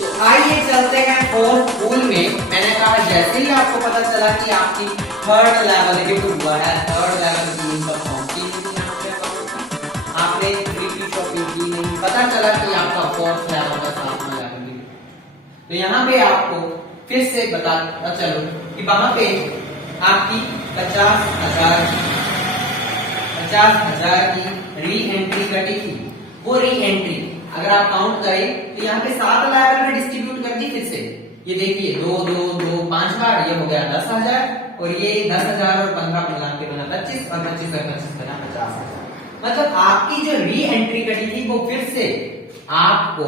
तो आइए चलते हैं फोर्थ पूल में। मैंने कहा जैसे ही आपको पता चला कि आपकी थर्ड लेवल हिट हुआ है, थर्ड लेवल की इनकम पहुंची नहीं यहाँ पे अकाउंट, आपने फ्री की शॉपिंग की नहीं, पता चला कि आपका फोर्थ लेवल का सातवां लेवल भी, तो यहाँ पे आपको फिर से बताता चलो कि वहां पे आपकी 50,000 की री एंट्री कटी थी। वो री एंट्री अगर आप काउंट करें तो यहाँ पे 7 लेवल में डिस्ट्रीब्यूट कर दी फिर से। ये देखिए 2 2 2 5 बार, ये हो गया 10,000 और ये 10,000 और 15 मिला के बना 25 और 25 और 25 बना 50,000। मतलब आपकी जो री एंट्री कटी थी वो फिर से आपको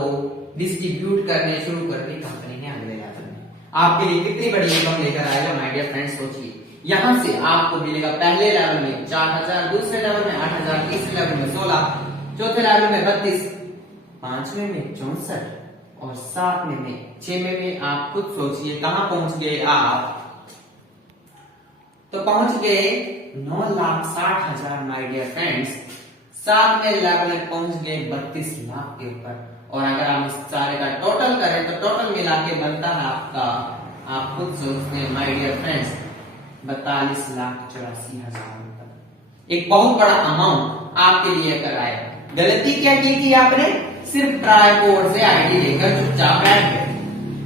डिस्ट्रीब्यूट करने शुरू कर दी कंपनी ने अगले लेवल में। आपके लिए कितनी बड़ी इनकम लेकर आएगा माय डियर फ्रेंड्स, सोचिए। यहां से आपको मिलेगा पहले लेवल में 4,000, दूसरे लेवल में 8,000, तीसरे लेवल में 16, चौथे लेवल में 32, पांचवें में 64 और सातवें में 6वें में आप खुद सोचिए कहां पहुंच गए आप। तो पहुंच गए 9,60,000 माय डियर फ्रेंड्स। सातवें लेवल में पहुंच गए 32 लाख के ऊपर। और अगर हम इस सारे का टोटल करें तो टोटल मिला के बनता है आपका, आप खुद सोचते हैं माय डियर फ्रेंड्स, 42,84,000। एक बहुत बड़ा अमाउंट आपके लिए कराया। गलती क्या की थी आपने? सिर्फ ट्राई बोर्ड से आईडी लेकर चुपचाप बैठ गए।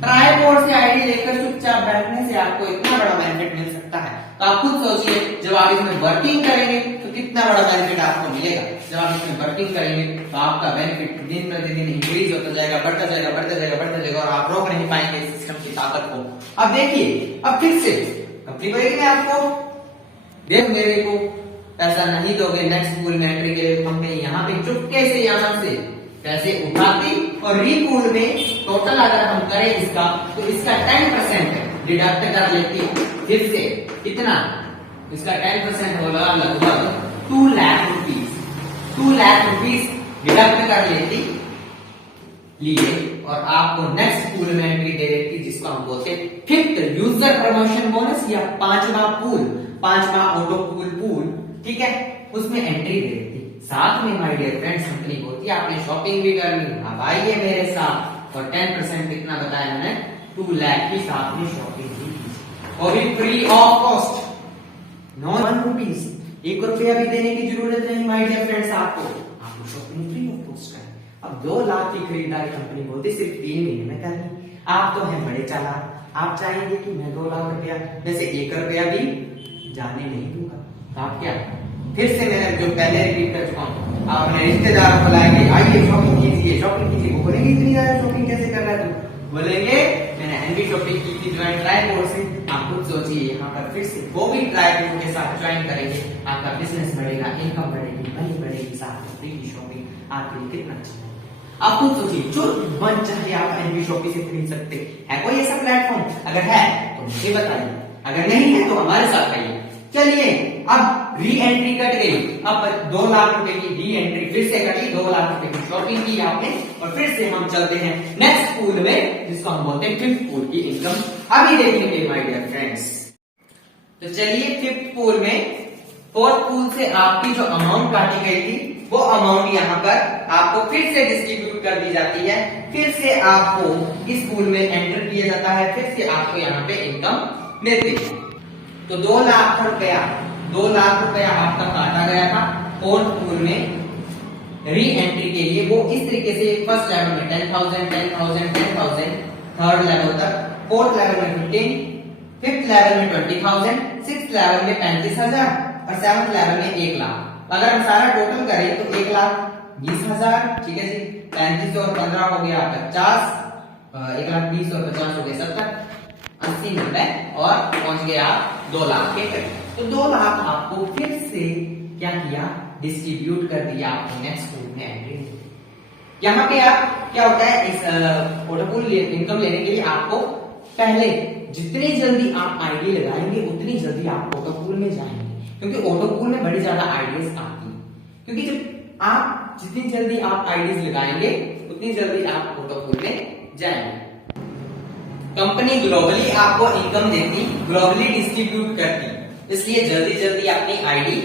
ट्राई बोर्ड से आईडी लेकर चुपचाप बैठने से आपको इतना बड़ा बेनिफिट मिल सकता है। तो आप खुद सोचिए जब आप इसमें वर्किंग करेंगे तो कितना बड़ा बेनिफिट आपको मिलेगा। जब आप इसमें वर्किंग करेंगे तो आपका बेनिफिट दिन प्रतिदिन इंक्रीज होता जाएगा, बढ़ता जाएगा, बढ़ता जाएगा, बढ़ता जाएगा और आप रोक नहीं पाएंगे इस सिस्टम की ताकत को। अब देखिए, अब फिर से कंपनी बोलेगी मैं आपको देख मेरे को पैसा नहीं दोगे नेक्स्ट पूल में एंट्री के लिए, कंपनी यहाँ पे चुपके से यहाँ से पैसे उठाती और रीपूल में टोटल अगर हम करें इसका तो इसका 10% डिडक्ट कर लेती। फिर से कितना? इसका 10% होगा लगभग 2 lakh rupees. 2 lakh rupees deduct कर लेती लिए और आपको नेक्स्ट पूल में एंट्री दे देती, जिसको हम बोलते हैं फिफ्थ यूजर प्रमोशन बोनस या 5वां पूल, 5वां ऑटो पूल, ठीक है, उसमें एंट्री दे देती। साथ में माय डियर फ्रेंड्स कंपनी बोलती है आपने शॉपिंग भी करनी, अब आइए मेरे साथ। और 10% कितना बताया मैंने? 2 लाख की साथ में शॉपिंग भी और भी free of cost, no 1 rupees, 1 रुपया भी देने की जरूरत नहीं माय डियर फ्रेंड्स आपको शॉपिंग फ्री ऑफ कॉस्ट है। अब 2 लाख की खरीदारी कंपनी बोलती सिर्फ 3 महीने में करनी। आप तो हैं बड़े चालाक, आप चाहेंगे कि मैं 2 लाख रुपया जैसे 1 रुपया भी जाने नहीं दूंगा। तो आप क्या, फिर से मैंने जो पहले रिपीट कर चुका हूँ, आप अपने रिश्तेदारों को लाएंगे, आइए शॉपिंग कीजिए, शॉपिंग कीजिए। वो बोलेंगे इतनी ज्यादा शॉपिंग कैसे कर रहा है तू? बोलेंगे मैंने एनबी शॉपिंग की थी ज्वाइन ट्राई बोर्ड से। आप खुद सोचिए यहाँ पर फिर से वो भी ट्राई बोर्ड के साथ ज्वाइन करेंगे, आपका बिजनेस बढ़ेगा, इनकम बढ़ेगी, मनी बढ़ेगी, साथ में फ्री की शॉपिंग आपके लिए कितना अच्छा है। आप खुद सोचिए, जो मन चाहे आप एनबी शॉपिंग से खरीद सकते हैं। कोई ऐसा प्लेटफॉर्म अगर है तो मुझे बताइए, अगर नहीं है तो हमारे साथ आइए। चलिए अब री एंट्री कट गई, अब 2 लाख रुपए की री एंट्री फिर से कटी, 2 लाख रुपए की शॉपिंग की आपने और फिर से हम चलते हैं नेक्स्ट पूल में, जिसको हम बोलते हैं फिफ्थ पूल की इनकम अभी देखेंगे माय डियर फ्रेंड्स। तो चलिए फिफ्थ पूल में, फोर्थ पूल से आपकी जो अमाउंट काटी गई थी वो अमाउंट यहाँ पर आपको फिर से डिस्ट्रीब्यूट कर दी जाती है। फिर से आपको इस पूल में एंटर किया जाता है, फिर से आपको यहाँ पे इनकम मिलती है। तो 2 लाख रुपया आपका काटा गया था फोर्थ पूल में री एंट्री के लिए। वो इस तरीके से फर्स्ट लेवल में 10,000, 10,000, 10,000, थर्ड लेवल तक, फोर्थ लेवल में 15, फिफ्थ लेवल में 20,000, सिक्स्थ लेवल में 35,000 और सेवंथ लेवल में 1 लाख। अगर हम सारा टोटल करें तो 1,20,000, ठीक है जी, 35 और 15 हो गया 50, 1,20,000 और 50 हो गए 70, 80 रुपए और पहुंच गए आप 2 लाख के करीब। तो 2 लाख आपको फिर से क्या किया? डिस्ट्रीब्यूट कर दिया आपको नेक्स्ट पूल में एंट्री। यहाँ पे आप क्या होता है, इस ऑटो पूल इनकम लेने के लिए आपको पहले जितनी जल्दी आप आईडी लगाएंगे उतनी जल्दी आप ऑटो पूल में जाएंगे, क्योंकि ऑटो पूल में बड़ी ज्यादा आइडियाज आती है। क्योंकि जब आप जितनी जल्दी आप आईडीज लगाएंगे उतनी जल्दी आप ऑटो पूल में जाएंगे। कंपनी ग्लोबली आपको इनकम देती, ग्लोबली डिस्ट्रीब्यूट करती, इसलिए जल्दी जल्दी अपनी आईडी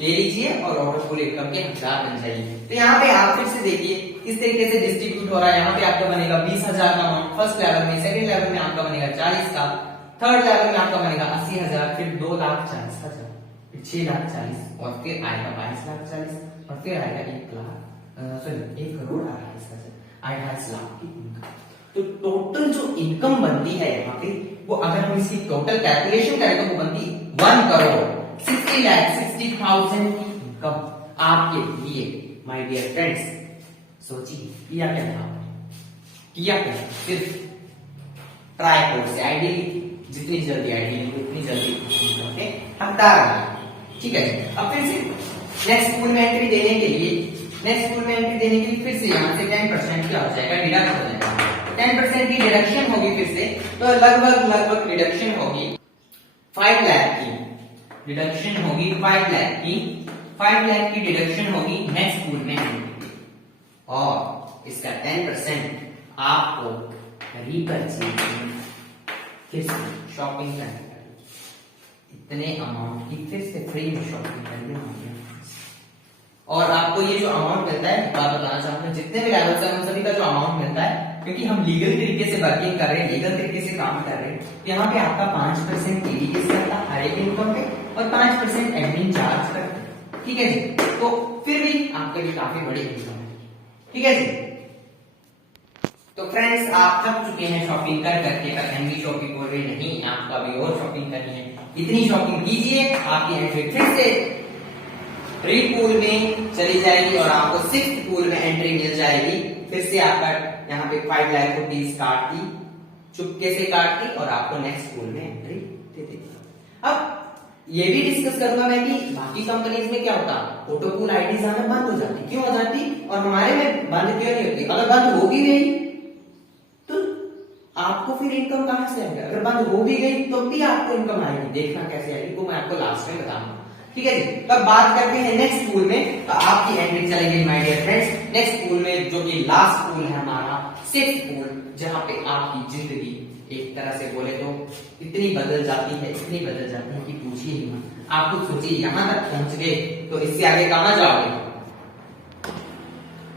ले लीजिए और ऑटो पूल इनकम के हकदार बन जाइए। तो यहाँ पे आप फिर से देखिए इस तरीके से डिस्ट्रीब्यूट हो रहा है। यहाँ पे आपका बनेगा 20,000 का अमाउंट फर्स्ट लेवल में, सेकंड लेवल में आपका बनेगा 40 का, थर्ड लेवल में आपका बनेगा 80,000, फिर 2,40,000, फिर 6,40,000 और फिर आएगा 22,40,000 और फिर आएगा 1,28,00,000 की इनकम। तो टोटल जो इनकम बनती है यहाँ पे, वो अगर हम इसकी टोटल कैलकुलेशन करें तो वो बनती 1,60,60,000 की इनकम आपके लिए। माय डियर फ्रेंड्स, सोचिए किया क्या था, किया क्या, सिर्फ ट्राई कोड से आईडी ली, जितनी जल्दी आईडी ली उतनी जल्दी हकदार आ। ठीक है, अब फिर से नेक्स्ट स्कूल में एंट्री देने के लिए फिर से यहाँ से 10% क्या हो जाएगा, डिडक्ट हो जाएगा। 10% की डिडक्शन होगी फिर से, तो लगभग डिडक्शन होगी 5 लाख की, डिडक्शन होगी 5 लाख की, 5 लाख की डिडक्शन होगी नेक्स्ट स्कूल में, और इसका 10% आपको रीपरचेज फिर से शॉपिंग करनी पड़ेगी, इतने अमाउंट की फिर से फ्री में शॉपिंग करनी होगी। और आपको ये जो अमाउंट मिलता है, बात बताना चाहूंगा, जितने भी लेवल से हम सभी का जो अमाउंट मिलता है, क्योंकि हम लीगल तरीके से वर्किंग कर रहे हैं, लीगल तरीके से काम कर रहे हैं, तो यहाँ पे आपका 5% टीडीएस करता है हर एक इनकम पे और 5% एडमिन चार्ज करता है। ठीक है जी, तो फिर भी आपके लिए काफी बड़ी इनकम है। ठीक है जी, तो फ्रेंड्स आप थक चुके हैं शॉपिंग कर करके, कहेंगे शॉपिंग हो रही नहीं, आपको अभी और शॉपिंग करनी है, इतनी शॉपिंग कीजिए, आपकी एंट्री फिर से 3 पूल में चली जाएगी और आपको 6th पूल में एंट्री मिल जाएगी। फिर से आपका यहाँ पे 5 लाख रुपीज काट दी, चुपके से काट दी और आपको नेक्स्ट पूल में एंट्री दे दी। अब ये भी डिस्कस करूंगा मैं कि बाकी कंपनीज में क्या होता, ऑटो पूल आईडीज आना बंद हो जाती, क्यों हो जाती और हमारे में बंद क्यों नहीं होती। अगर बंद हो भी गई तो आपको फिर इनकम कहां से आएगा, अगर बंद हो भी गई तो भी आपको इनकम आएगी, देखना कैसे आएगी वो मैं आपको लास्ट में बताऊंगा। ठीक है जी, तब बात करते हैं नेक्स्ट पूल में, तो आपकी एंट्री चलेगी my dear friends next pool में, जो कि लास्ट पूल है हमारा 6th पूल, जहां पे आपकी जिंदगी एक तरह से बोले तो इतनी बदल जाती है कि पूछिए ही मत। आप खुद सोचिए, यहां तक पहुंच गए तो इससे आगे कहां जाओगे।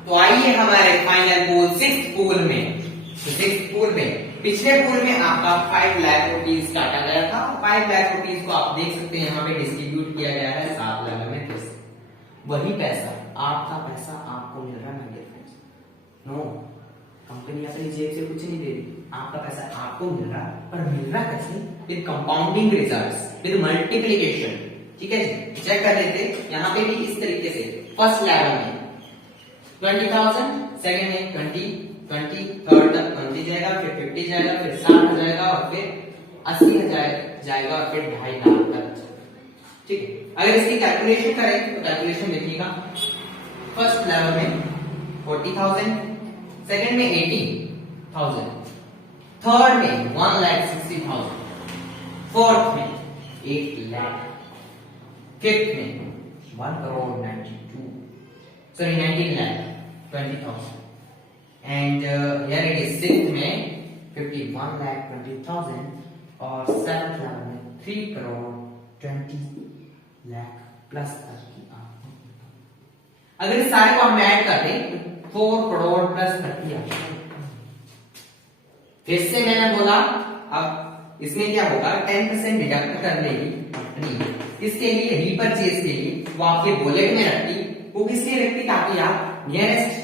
तो आइए हमारे फाइनल पूल 6th पूल में। तो 6th पूल में, पिछले पूल में आपका 5 लाख रुपीज काटा गया था, 5 लाख रुपीज को आप देख सकते हैं यहाँ पे डिस्ट्रीब्यूट किया गया है 7 लाख में। फिर वही पैसा, आपका पैसा आपको मिल रहा है मेरे फ्रेंड्स, नो कंपनी अपनी जेब से कुछ नहीं दे रही, आपका पैसा आपको मिल रहा है, पर मिल रहा कैसे, with compounding results, with multiplication. ठीक है जी, चेक कर लेते यहाँ पे भी इस तरीके से, फर्स्ट लेवल में 20,000, सेकंड में 20, थर्ड तक 20 जाएगा, फिर 50 जाएगा, फिर 60 जाएगा और फिर 80,000 जाएगा और फिर 2.5 लाख तक। ठीक है, अगर इसकी कैलकुलेशन करें तो कैलकुलेशन देखिएगा, फर्स्ट लेवल में 40,000, सेकंड में 80,000, थर्ड में 1,60,000, फोर्थ में 8 लाख, फिफ्थ में 19,20,000 and here it is 6th में 51,20,000 और 7th level में 3,20,00,000 प्लस तक की आपको। अगर इस सारे को हम ऐड कर दें तो 4 करोड़ प्लस 30,000। फिर से मैंने बोला, अब इसमें क्या होगा, 10% डिडक्ट कर लेगी कंपनी, इसके लिए रीपरचेज के लिए वो आपके वॉलेट में रखती, वो किस लिए रखती, ताकि आप नियरेस्ट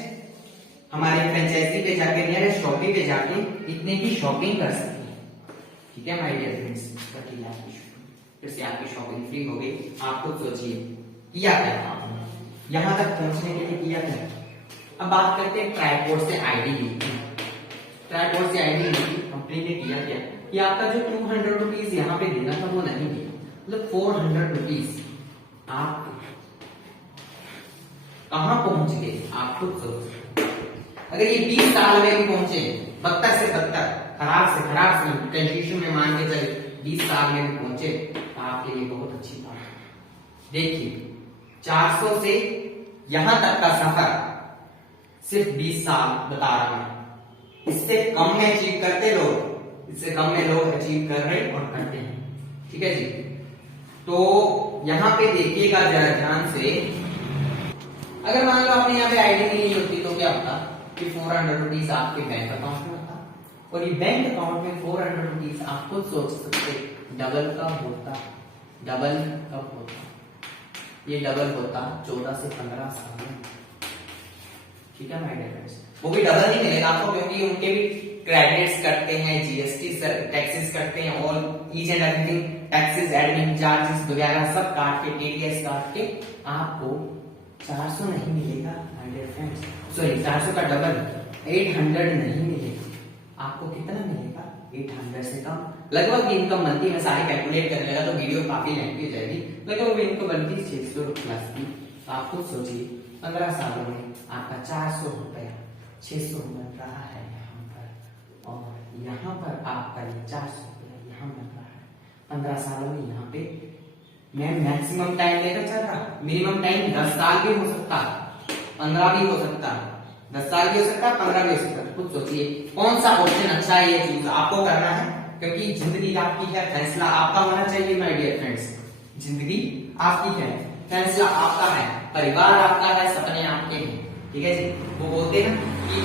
हमारे फ्रेंचाइजी पे जाके, नियरेस्ट शॉपिंग पे जाके इतने की शॉपिंग कर सकते हैं। ठीक है माय डियर फ्रेंड्स, 30 लाख की शॉपिंग, फिर से आपकी शॉपिंग फ्री हो गई। आप खुद सोचिए किया क्या आपने, यहां तक पहुंचने के लिए किया क्या। अब बात करते हैं ट्राइपोर्ट से आईडी ली, ट्राइपोर्ट से आईडी ली कंपनी ने किया क्या कि आपका जो 200 रुपीज यहाँ पे देना था वो नहीं दिया, मतलब 400 रुपीज आप कहां पहुंच गए, आप खुद सोचिए। अगर ये 20 साल में भी पहुंचे, बदतर से बदतर, खराब से खराब कंडीशन में मान के चले 20 साल में भी पहुंचे, तो आपके लिए बहुत अच्छी बात है। देखिए 400 से यहां तक का सफर सिर्फ 20 साल बता रहा है, इससे कम में अचीव करते लोग, इससे कम में लोग अचीव कर रहे और करते हैं। ठीक है जी, तो यहां पे देखिएगा जरा ध्यान से, अगर मान लो आपने यहाँ पे आईडी नहीं होती तो क्या होता, कि 400 रुपीज आपके बैंक अकाउंट में होता, और ये बैंक अकाउंट में 400 रुपीज आप खुद सोच सकते डबल कब होता, डबल कब होता, ये डबल होता 14 से 15 साल में। ठीक है माय डियर फ्रेंड्स, वो भी डबल नहीं मिलेगा आपको, क्योंकि उनके भी क्रेडिट्स करते हैं, जीएसटी टैक्सेस करते हैं, और each and everything taxes, admin charges वगैरह सब काट के, टीडीएस काट के आपको 400 नहीं मिलेगा माय डियर फ्रेंड्स, सॉरी 400 का डबल 800 नहीं मिलेगा आपको। कितना मिलेगा? 800 से कम। लगभग इनकम बनती है, मैं सारी कैलकुलेट करने लगा तो वीडियो काफी लेंथी हो जाएगी, लगभग इनकम बनती है 600 प्लस की। आप खुद सोचिए 15 सालों में आपका 400 रुपया 600 बन रहा है यहाँ पर, और यहाँ पर आपका ये 400 रुपया यहाँ बन रहा है 15 सालों में। यहाँ पे मैं मैक्सिमम टाइम लेकर चल रहा, मिनिमम टाइम 10 साल भी हो सकता, 15 भी हो सकता, 10 साल भी हो सकता, 15 भी हो सकता। खुद सोचिए कौन सा ऑप्शन अच्छा है, ये चूज आपको करना है, क्योंकि जिंदगी आपकी है, फैसला आपका होना चाहिए माय डियर फ्रेंड्स। जिंदगी आपकी है, फैसला आपका है, परिवार आपका है, सपने आपके हैं। ठीक है जी, वो बोलते हैं कि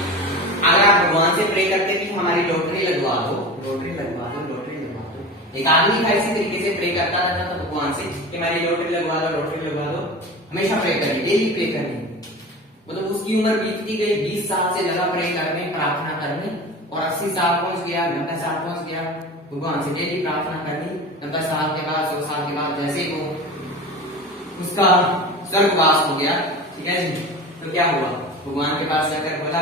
अगर आप भगवान से प्रे करते कि हमारी लॉटरी लगवा दो, लॉटरी लगवा दो, लॉटरी लगवा दो। एक आदमी था इसी तरीके से प्रे करता रहता था भगवान से कि हमारी लॉटरी लगवा दो, लॉटरी लगवा दो, हमेशा प्रे करिए, डेली प्रे करिए। मतलब उसकी उम्र बीतती गई, 20 साल से लगा प्रे करने, प्रार्थना करने, और 80 साल पहुंच गया, 90 साल पहुंच गया, भगवान से डेली प्रार्थना करनी। 90 साल के बाद, 100 साल के बाद जैसे वो उसका स्वर्गवास हो गया, ठीक है जी, तो क्या हुआ? भगवान के पास जाकर बोला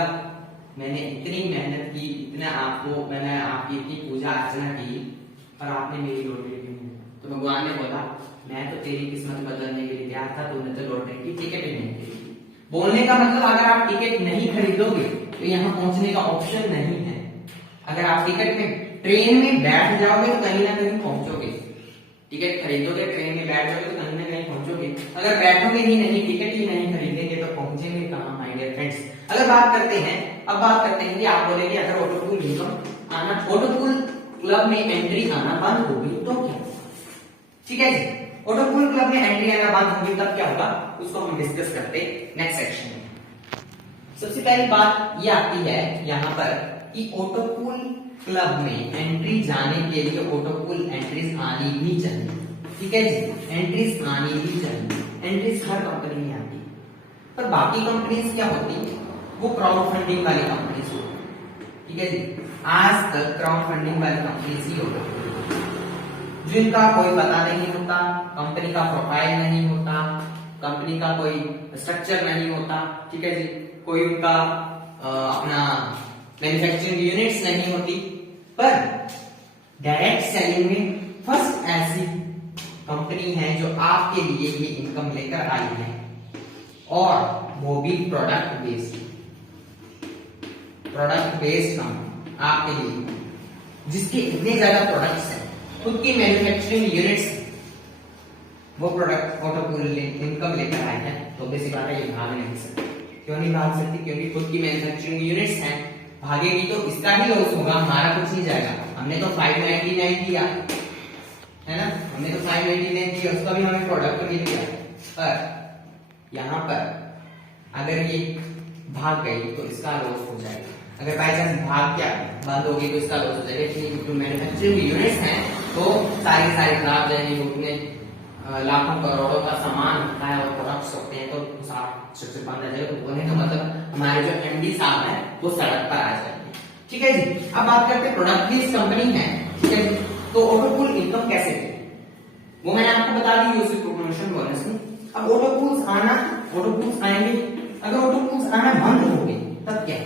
मैंने इतनी मेहनत की, इतना आपको, मैंने आपकी इतनी पूजा अर्चना की, और आपने मेरी लॉटरी क्यों नहीं? तो भगवान ने बोला मैं तो तेरी किस्मत बदलने के लिए तैयार था, तूने तो लॉटरी की टिकट ही नहीं खरीदी। बोलने का मतलब अगर आप टिकट नहीं खरीदोगे तो यहाँ पहुंचने का ऑप्शन नहीं है। अगर आप टिकट में, ट्रेन में बैठ जाओगे तो कहीं ना कहीं पहुंचोगे, टिकट खरीदोगे, ट्रेन में बैठ जाओगे तो कहीं ना कहीं पहुंचोगे। अगर बैठोगे ही नहीं, टिकट ही नहीं खरीदेंगे तो पहुंचेंगे कहाँ माय डियर फ्रेंड्स। अगर बात करते हैं, अब बात करते हैं कि आप बोलेंगे अगर ऑटोपूल इनकम आना, ऑटोपूल क्लब में एंट्री आना बंद होगी तो क्या? ठीक है जी, ऑटोपूल क्लब में एंट्री आना बंद होगी तब क्या होगा, उसको हम डिस्कस करते हैं नेक्स्ट सेक्शन में। सबसे पहली बात ये आती है यहाँ पर कि ऑटोपूल क्लब में एंट्री जाने के लिए ऑटोपूल एंट्रीज आनी भी चाहिए। ठीक है जी, एंट्रीज आनी भी चाहिए। एंट्रीज हर कंपनी में आती है, पर बाकी कंपनीज क्या होती है, वो क्राउड फंडिंग वाली कंपनीज होती। ठीक है जी, आज तक क्राउड फंडिंग वाली कंपनीज ही होती, जिनका कोई पता नहीं होता, कंपनी का प्रोफाइल नहीं होता, कंपनी का कोई स्ट्रक्चर नहीं होता। ठीक है जी, कोई उनका अपना मैन्युफैक्चरिंग यूनिट्स नहीं होती, पर डायरेक्ट सेलिंग में फर्स्ट ऐसी कंपनी है जो आपके लिए ये इनकम लेकर आई है, और वो भी प्रोडक्ट बेस्ड कंपनी आपके लिए, जिसके इतने ज्यादा प्रोडक्ट्स हैं, खुद की मैन्युफैक्चरिंग यूनिट्स, वो प्रोडक्ट ऑटोपूल इनकम लेकर आए हैं, तो बेसी बात है ये भाग नहीं सकती। क्यों नहीं भाग सकती? क्योंकि खुद की मैन्युफैक्चरिंग यूनिट्स हैं, भागेगी तो इसका ही लॉस होगा, हमारा कुछ नहीं जाएगा। हमने तो 599 दिया है ना, हमने तो 599 दिया, उसका भी हमें प्रोडक्ट मिल गया। पर यहाँ पर अगर ये भाग गई तो इसका लॉस हो जाएगा। अगर बाई चांस भाग क्या बंद होगी तो इसका लॉस हो जाएगा। जो मैन्युफैक्चरिंग यूनिट्स हैं तो सारी खराब जाएंगी, उतने लाखों करोड़ों का सामान होता है और प्रोडक्ट्स होते हैं, तो साफ स्ट्रक्चर बंद आ जाएगा। तो बोलने का मतलब हमारे जो एमडी साहब है वो सड़क पर आ जाएंगे। ठीक है जी, अब बात करते हैं प्रोडक्ट बेस्ड कंपनी है। ठीक है, तो ऑटोपूल इनकम कैसे है वो मैंने आपको बता दी, यूसी प्रमोशन बोनस में। अब ऑटोपूल्स आएंगे, अगर ऑटोपूल्स आना बंद हो गए तब क्या?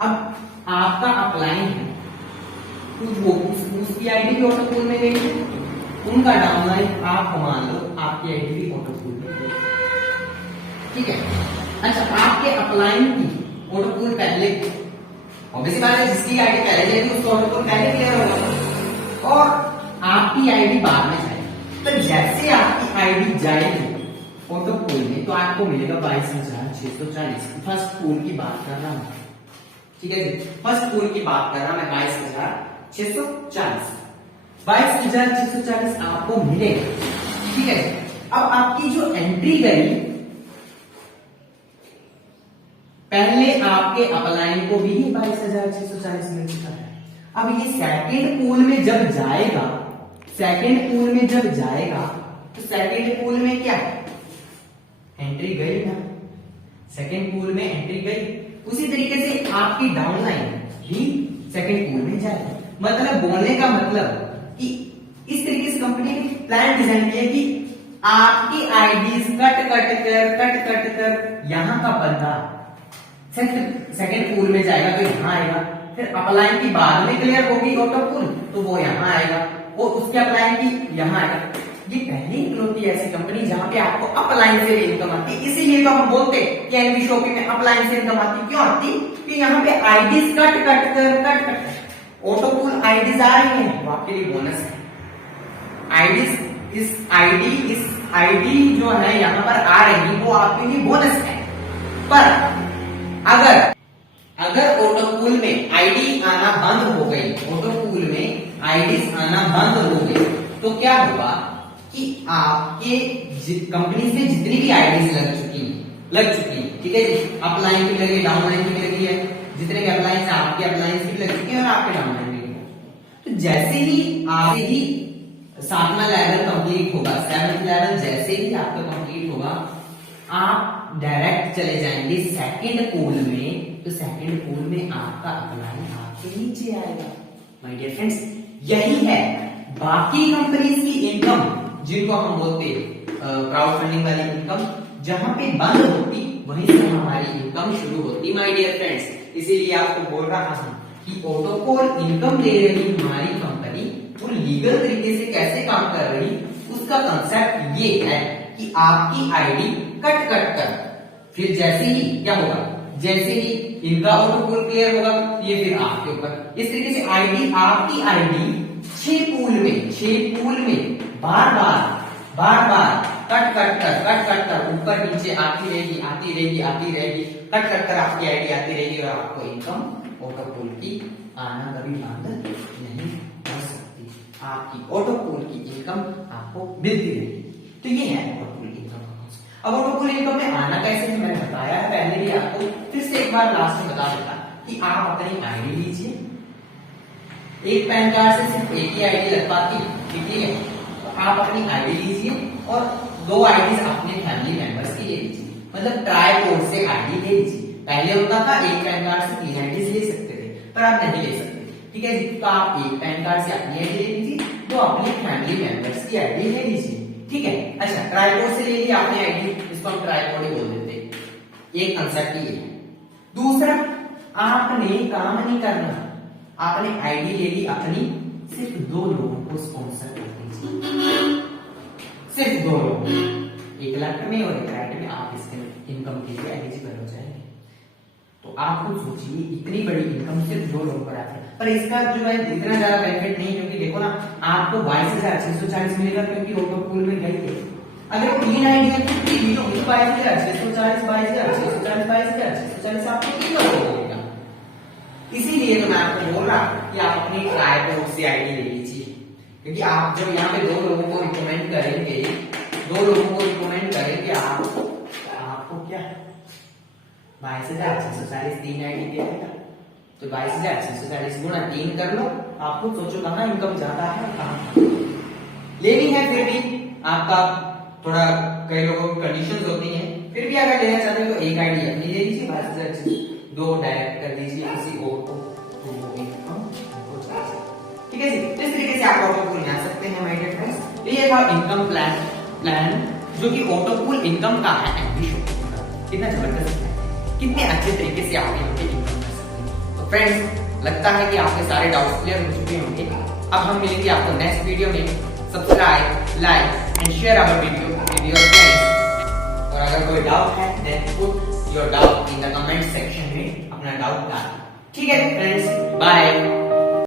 अब आपका अपलाइन है, वो उसकी आईडी भी ऑटोपूल में गई है, उनका डाउनलाइन आप मान लो आपकी आईडी भी ऑटोपूल में गई। ठीक है, अच्छा आपके अपलाइन की ऑटोपूल पहले, ऑब्वियसली बात है जिसकी आईडी पहले जाएगी उसको ऑटोपूल पहले क्लियर होगा, और आपकी आईडी बाद में जाएगी। तो जैसे आपकी आईडी जाएगी ऑटोपूल में तो आपको मिलेगा 22,640। फर्स्ट पूल की बात कर रहा हूं, ठीक है जी, फर्स्ट पूल की बात कर रहा मैं, 22,640। 22,640 आपको मिलेगा। ठीक है, अब आपकी जो एंट्री गई पहले आपके अपलाइन को भी 22,640 मिल चुका है। अब ये सेकंड पूल में जब जाएगा, सेकंड पूल में जब जाएगा तो सेकंड पूल में क्या एंट्री गई ना, सेकंड पूल में एंट्री गई। उसी तरीके से आपकी डाउनलाइन भी सेकंड पूल में जाएगी। मतलब बोलने का मतलब कि इस तरीके से कंपनी ने प्लान डिजाइन किया कि आपकी आईडीज कट कर यहाँ का बंदा सेकंड पूल में जाएगा तो यहाँ आएगा, फिर अपलाइन की बाद में क्लियर होगी ऑटो पूल तो वो यहाँ आएगा, और उसके अपलाइन की यहाँ आएगा। ये पहली इकलौती ऐसी कंपनी जहां पे आपको अपलाइन से इनकम आती है। इसीलिए तो हम बोलते हैं कि एनवी शॉपिंग में अपलाइन से इनकम आती। क्यों आती? कि यहाँ पे IDs cut auto pool IDs आ रही है, वो आपके लिए बोनस है। आईडीज इस आईडी जो है यहाँ पर आ रही वो आपके लिए बोनस है। पर अगर ऑटो पूल में आईडी आना बंद हो गई, ऑटो पूल में आईडीज आना बंद हो गई तो क्या होगा कि आपके कंपनी से जितनी भी आईडीज लग चुकी है, ठीक है जी, अपलाइन की लगी, डाउनलाइन की लगी है, जितने भी अपलाइन आपके अपलाइन की लग चुकी है और आपके डाउनलाइन की लगी। तो जैसे ही 7वां लेवल कंप्लीट होगा, 7th लेवल जैसे ही आपका कंप्लीट होगा, आप डायरेक्ट चले जाएंगे सेकंड पूल में, तो सेकंड पूल में आपका अपलाइन आपके नीचे आएगा। माय डियर फ्रेंड्स, यही है बाकी कंपनीज की इनकम जिनको हम बोलते हैं क्राउड फंडिंग वाली इनकम, जहां पे बंद होती वहीं से हमारी इनकम शुरू होती। माय डियर फ्रेंड्स, इसीलिए आपको बोल रहा हूं कि ऑटोपोल इनकम दे रही हमारी कंपनी वो लीगल तरीके से कैसे काम कर रही, उसका कंसेप्ट ये है कि आपकी आईडी कट कर फिर जैसे ही क्या होगा, जैसे ही इनका ऑटोपोल क्लियर होगा ये फिर आपके ऊपर। इस तरीके से आईडी, आपकी आईडी 6 पूल में बार बार कट कर ऊपर नीचे आती रहेगी, कट कर आपकी आईडी आती रहेगी और आपको इनकम ऑटोपोल की आना कभी बंद नहीं हो सकती। आपकी ऑटोपोल की इनकम आपको मिलती रहेगी। तो ये है ऑटोपोल इनकम का। अब ऑटोपोल इनकम में आना कैसे है मैंने बताया है पहले भी आपको, फिर से एक बार लास्ट में बता देता कि आप अपनी आईडी लीजिए, एक पैन कार्ड से सिर्फ एक ही आईडी लग पाती, ठीक है? तो आप अपनी आईडी लीजिए और 2 आईडीज अपने फैमिली मेंबर्स की ले लीजिए, मतलब ट्राईपोर्ट से आईडी ले लीजिए। पहले होता था एक पैन कार्ड से 3 आईडीज ले सकते थे, पर आप नहीं ले सकते, ठीक है जी? तो आप एक पैन कार्ड से अपनी आईडी ले लीजिए, 2 अपने फैमिली मेंबर्स की आईडी ले लीजिए, ठीक है? अच्छा, ट्राईपोर्ट से ले ली आपने आईडी, इसको हम ट्राईपोर्ट ही बोल देते हैं। एक कंसेप्ट ये है। दूसरा, आपने काम नहीं करना, आपने आईडी ले ली अपनी, सिर्फ 2 लोगों को स्पॉन्सर कर दीजिए, सिर्फ 2 लोग, एक लेफ्ट में और एक राइट में, आप इसके इनकम के लिए एलिजिबल हो जाएंगे। तो आप खुद सोचिए, इतनी बड़ी इनकम सिर्फ 2 लोगों पर आती है, पर इसका जो है इतना ज्यादा बेनिफिट नहीं, क्योंकि देखो ना, आपको 22,640 मिलेगा क्योंकि ऑटो पूल में गई है। अगर 3 आईडिया तो 22,640 आपको कितना मिलेगा? इसीलिए तो मैं आपको बोल रहा कि आप अपनी ट्राईपोर्ट से आईडी ले लीजिए, क्योंकि आप जब यहाँ पे 2 लोगों को रिकमेंड करेंगे, आपको क्या 22,640 3 आईडी दे देगा, तो 22,640 गुणा 3 कर लो, आप खुद सोचो कहाँ इनकम ज्यादा है और कहाँ लेनी है। फिर भी आपका थोड़ा, कई लोगों की कंडीशंस होती हैं, फिर भी अगर लेना चाहते हो तो एक आईडी अपनी ले लीजिए, 22,640 2 डायरेक्ट कर दीजिए किसी और को, तो वो भी ठीक है जी? इस तरीके से आप ऑटोपूल बना सकते हैं माय डियर फ्रेंड्स। ये था इनकम प्लान जो कि ऑटोपूल इनकम का है एनवी शॉपिंग का। कितना जबरदस्त है, कितने अच्छे तरीके से आप यहाँ पे इनकम कर सकते हैं। तो फ्रेंड्स, लगता है कि आपके सारे डाउट्स क्लियर हो चुके होंगे। अब हम मिलेंगे आपको नेक्स्ट वीडियो में। Subscribe, like and share our video with your friends. और अगर कोई डाउट है then put your doubt in the comment section में, अपना डाउट डालें, ठीक है फ्रेंड्स? बाय।